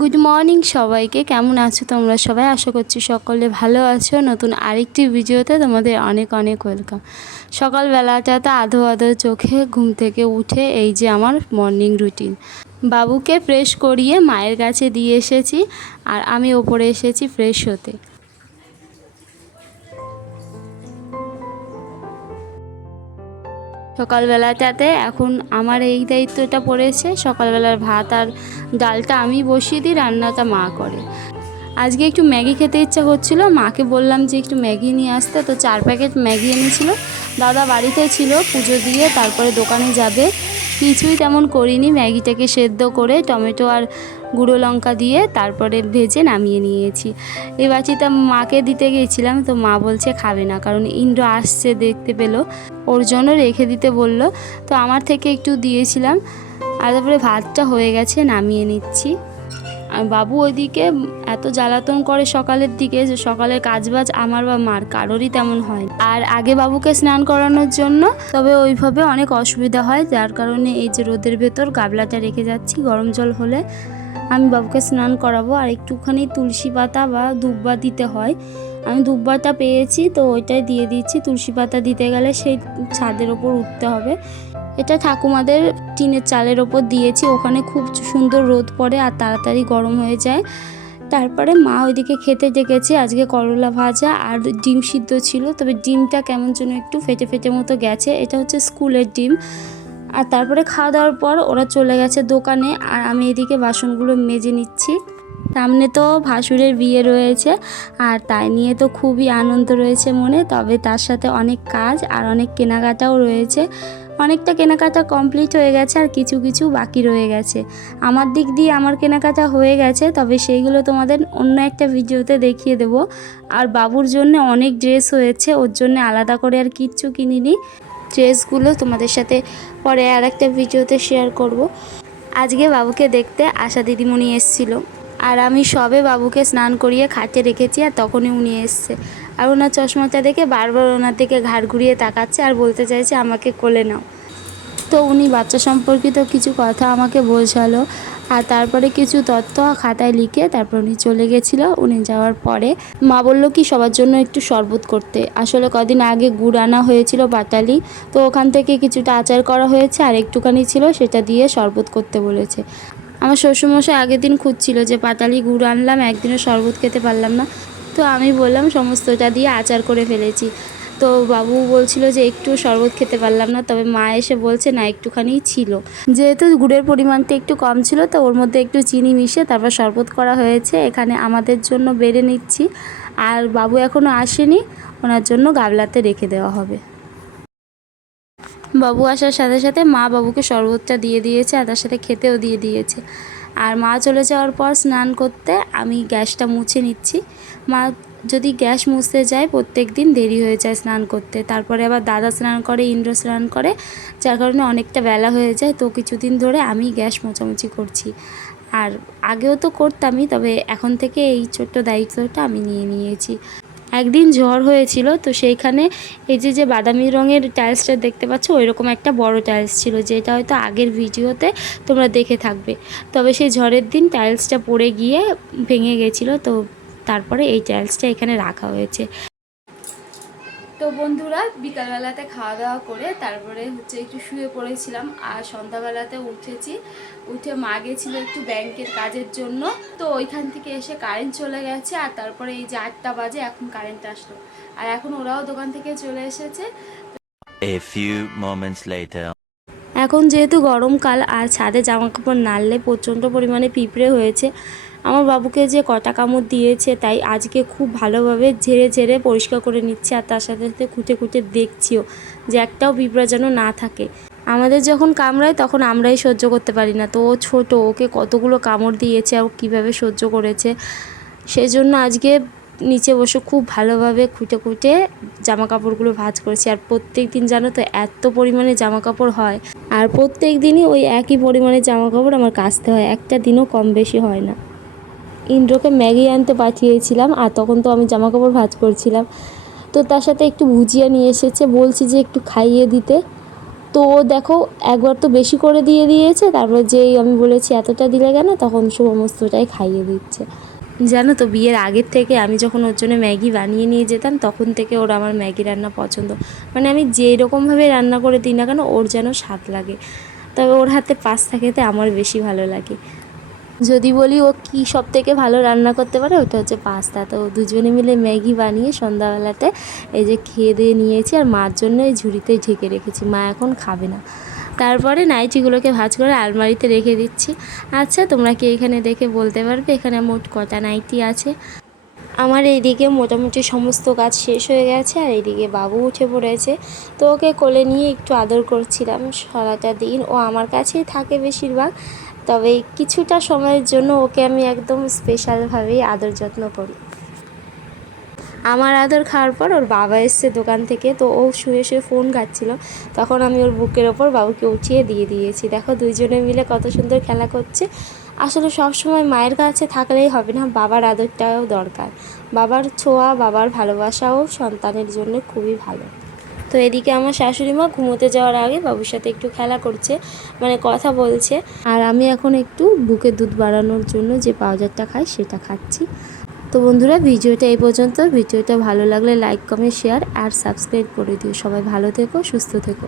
Good morning সবাইকে, কেমন আছো তোমরা সবাই? আশা করছি সকলে ভালো আছো। নতুন আরেকটি ভিডিওতে তোমাদের অনেক অনেক ওয়েলকাম সকালবেলাটাতে আধো আধো চোখে ঘুম থেকে উঠে এই যে আমার মর্নিং রুটিন বাবুকে ফ্রেশ করিয়ে মায়ের কাছে দিয়ে এসেছি আর আমি ওপরে এসেছি ফ্রেশ হতে। সকালবেলাটাতে এখন আমার এই দায়িত্বটা পড়েছে। সকালবেলার ভাত আর ডালটা আমি বসিয়ে দিই, রান্নাটা মা করে। আজকে একটু ম্যাগি খেতে ইচ্ছা হচ্ছিল মাকে বললাম যে একটু ম্যাগি নিয়ে আসতে। তো চার প্যাকেট ম্যাগি এনেছিল। দাদা বাড়িতে ছিল, পুজো দিয়ে তারপরে দোকানে যাবে। কিছুই তেমন করিনি। ম্যাগিটাকে সেদ্ধ করে টমেটো আর গুঁড়ো লঙ্কা দিয়ে তারপরে ভেজে নামিয়ে নিয়েছি। এই বাটিটা মাকে দিতে গিয়েছিলাম তো মা বলছে খাবে না, কারণ ইন্দ্র আসছে দেখতে পেল। ওর জন্য রেখে দিতে বলল। তো আমার থেকে একটু দিয়েছিলাম, আর তারপরে ভাতটা হয়ে গেছে, নামিয়ে নিচ্ছি। বাবু ওইদিকে এত জ্বালাতন করে সকালের দিকে যে সকালের কাজবাজ আমার বা মার, কারোরই তেমন হয় আর আগে বাবুকে স্নান করানোর জন্য, তবে ওইভাবে অনেক অসুবিধা হয়, যার কারণে এই যে রোদের ভেতর গাবলাটা রেখে যাচ্ছি, গরম জল হলে আমি বাবুকে স্নান করাবো আর একটুখানি তুলসী পাতা বা দুব্বা দিতে হয়। আমি দুব্বাটা পেয়েছি, তো ওইটাই দিয়ে দিচ্ছি। তুলসী পাতা দিতে গেলে সেই ছাদের ওপর উঠতে হবে। এটা ঠাকুমাদের টিনের চালের ওপর দিয়েছি। ওখানে খুব সুন্দর রোদ পড়ে আর তাড়াতাড়ি গরম হয়ে যায়। তারপরে মা ওইদিকে খেতে ডেকেছে। আজকে করলা ভাজা আর ডিম সিদ্ধ ছিল। তবে ডিমটা কেমন যেন একটু ফেটে ফেটে মতো গেছে। এটা হচ্ছে স্কুলের ডিম। আর তারপরে খাওয়া দাওয়ার পর ওরা চলে গেছে দোকানে, আর আমি এদিকে বাসনগুলো মেজে নিচ্ছি। সামনে তো ভাসুরের বিয়ে রয়েছে, আর তাই নিয়ে তো খুবই আনন্দ রয়েছে মনে, তবে তার সাথে অনেক কাজ আর অনেক কেনাকাটাও রয়েছে। অনেকটা কেনাকাটা কমপ্লিট হয়ে গেছে আর কিছু কিছু বাকি রয়ে গেছে। আমার দিক দিয়ে আমার কেনাকাটা হয়ে গেছে, তবে সেইগুলো তোমাদের অন্য একটা ভিডিওতে দেখিয়ে দেব। আর বাবুর জন্য অনেক ড্রেস হয়েছে, ওর জন্য আলাদা করে আর কিচ্ছু কিনিনি। ড্রেসগুলো তোমাদের সাথে পরে আর একটা ভিডিওতে শেয়ার করব। আজকে বাবুকে দেখতে আশা দিদিমণি এসেছিল। আর আমি সবে বাবুকে স্নান করিয়ে খাটে রেখেছি আর তখনই উনি এসছে। আর ওনার চশমাটা দেখে বারবার ওনার দিকে ঘাড় ঘুরিয়ে তাকাচ্ছে আর বলতে চাইছে, আমাকে কোলে নাও। তো উনি বাচ্চা সম্পর্কিত কিছু কথা আমাকে বোঝালো। আর তারপরে কিছু তথ্য খাতায় লিখে তারপর উনি চলে গেছিল। উনি যাওয়ার পরে মা বলল কি, সবার জন্য একটু শরবত করতে। আসলে কদিন আগে গুড় আনা হয়েছিল পাটালি তো ওখান থেকে কিছুটা আচার করা হয়েছে আর একটুখানি ছিল, সেটা দিয়ে শরবত করতে বলেছে। আমার শ্বশুরমশাই আগের দিন খুঁজছিল যে পাতালি গুড় আনলাম, একদিনও শরবত খেতে পারলাম না। তো আমি বললাম, সমস্তটা দিয়ে আচার করে ফেলেছি। তো বাবু বলছিল যে একটু শরবত খেতে পারলাম না, তবে মা এসে বলছে, না, একটুখানি ছিল। যেহেতু গুড়ের পরিমাণটা একটু কম ছিল, তো ওর মধ্যে একটু চিনি মিশিয়ে তারপর শরবত করা হয়েছে। এখানে আমাদের জন্য বেড়ে নিচ্ছি। আর বাবু এখনও আসেনি, ওনার জন্য গাবলাতে রেখে দেওয়া হবে। বাবু আসার সাথে সাথে মা বাবুকে শরবতটা দিয়ে দিয়েছে, আর তার সাথে খেতেও দিয়ে দিয়েছে। আর মা চলে যাওয়ার পর স্নান করতে আমি গ্যাসটা মুছে নিচ্ছি। মা যদি গ্যাস মুছতে যায়, প্রত্যেক দিন দেরি হয়ে যায় স্নান করতে। তারপরে আবার দাদা স্নান করে, ইন্দ্র স্নান করে, যার কারণে অনেকটা বেলা হয়ে যায়। তো কিছুদিন ধরে আমি গ্যাস মোচামুচি করছি। আর আগেও তো করতামই, তবে এখন থেকে এই ছোট্ট দায়িত্বটা আমি নিয়ে নিয়েছি। একদিন ঝড় হয়েছিল, তো সেইখানে এই যে যে বাদামি রঙের টাইলসটা দেখতে পাচ্ছ ওই রকম একটা বড় টাইলস ছিল, যেটা হয়তো আগের ভিডিওতে তোমরা দেখে থাকবে। তবে সেই ঝড়ের দিন টাইলসটা পড়ে গিয়ে ভেঙে গেছিল, তো তারপরে এই টাইলসটা এখানে রাখা হয়েছে। তো বন্ধুরা বিকালবেলাতে খাওয়া দাওয়া করে তারপরে হচ্ছে একটু শুয়ে পড়েছিলাম আর সন্ধ্যাবেলাতে উঠেছি। উঠে মা গেছিল একটু ব্যাংকের কাজের জন্য। তো ওইখান থেকে এসে কারেন্ট চলে গেছে আর তারপরে এই যে আটটা বাজে এখন কারেন্ট আসলো। আর এখন ওরাও দোকান থেকে চলে এসেছে। A few moments later. এখন যেহেতু গরমকাল আর ছাদে জামা কাপড় নাড়লে প্রচণ্ড পরিমাণে পিঁপড়ে হয়েছে, আমার বাবুকে যে কটা কামড় দিয়েছে তাই আজকে খুব ভালোভাবে ঝেড়ে ঝেড়ে পরিষ্কার করে নিচ্ছে আর তার সাথে সাথে খুঁটে খুঁটে দেখছিও যে একটাও পিঁপড়া যেন না থাকে। আমাদের যখন কামড়ায় তখন আমরাই সহ্য করতে পারি না। তো ও ছোটো, ওকে কতগুলো কামড় দিয়েছে আর কীভাবে সহ্য করেছে, সেজন্য আজকে নিচে বসে খুব ভালোভাবে খুঁটে খুঁটে জামা কাপড়গুলো ভাঁজ করেছি। আর প্রত্যেক দিন জানো তো এত পরিমাণে জামা কাপড় হয়। আর প্রত্যেক দিনই ওই একই পরিমাণে জামা কাপড় আমার কাচতে হয়। একটা দিনও কম বেশি হয় না। ইন্দ্রকে ম্যাগি আনতে পাঠিয়েছিলাম আর তখন তো আমি জামা কাপড় ভাজ করছিলাম। তো তার সাথে একটু ভুজিয়া নিয়ে এসেছে, বলছি যে একটু খাইয়ে দিতে। তো দেখো, একবার তো বেশি করে দিয়ে দিয়েছে, তারপর যেই আমি বলেছি, এতটা দিলে কেন? তখন সমস্তটাই খাইয়ে দিচ্ছে। জানো তো, বিয়ের আগের থেকে আমি যখন ওর জন্য ম্যাগি বানিয়ে নিয়ে যেতাম, তখন থেকে ওর আমার ম্যাগি রান্না পছন্দ। মানে আমি যেই রকমভাবে রান্না করে দিই না কেন, ওর যেন স্বাদ লাগে। তবে ওর হাতে পাস্তা খেতে আমার বেশি ভালো লাগে। যদি বলি ও কী সব থেকে ভালো রান্না করতে পারে, ওটা হচ্ছে পাস্তা। তো দুজনে মিলে ম্যাগি বানিয়ে সন্ধ্যাবেলাতে এই যে খেয়ে দিয়ে নিয়েছি, আর মার জন্য এই ঝুড়িতে ঢেকে রেখেছি। মা এখন খাবে না। তারপরে নাইটিগুলোকে ভাজ করে আলমারিতে রেখে দিচ্ছি। আচ্ছা তোমরা কি এখানে দেখে বলতে পারবে এখানে মোট কটা নাইটি আছে? আমার এইদিকে মোটামুটি সমস্ত কাজ শেষ হয়ে গেছে আর এইদিকে বাবু উঠে পড়েছে। তো ওকে কোলে নিয়ে একটু আদর করছিলাম। সারাটা দিন ও আমার কাছেই থাকে বেশিরভাগ। তবে কিছুটা সময়ের জন্য ওকে আমি একদম স্পেশালভাবেই আদর যত্ন করি। আমার আদর খাওয়ার পর ওর বাবা এসছে দোকান থেকে, তো ও শুয়ে শুয়ে ফোন ঘাটছিল। তখন আমি ওর বুকের ওপর বাবুকে উঠিয়ে দিয়ে দিয়েছি। দেখো দুইজনে মিলে কত সুন্দর খেলা করছে। আসলে সব সময় মায়ের কাছে থাকলেই হবে না, বাবার আদরটাও দরকার। বাবার ছোঁয়া, বাবার ভালোবাসাও সন্তানের জন্য খুবই ভালো। তো এদিকে আমার শাশুড়ি মা ঘুমোতে যাওয়ার আগে বাবুর সাথে একটু খেলা করছে মানে কথা বলছে। আর আমি এখন একটু বুকে দুধ বাড়ানোর জন্য যে পাউডারটা খাই সেটা খাচ্ছি। তো বন্ধুরা, ভিডিওটা এই পর্যন্ত। ভিডিওটা ভালো লাগলে লাইক কমেন্ট শেয়ার আর সাবস্ক্রাইব করে দিও। সবাই ভালো থেকো, সুস্থ থেকো।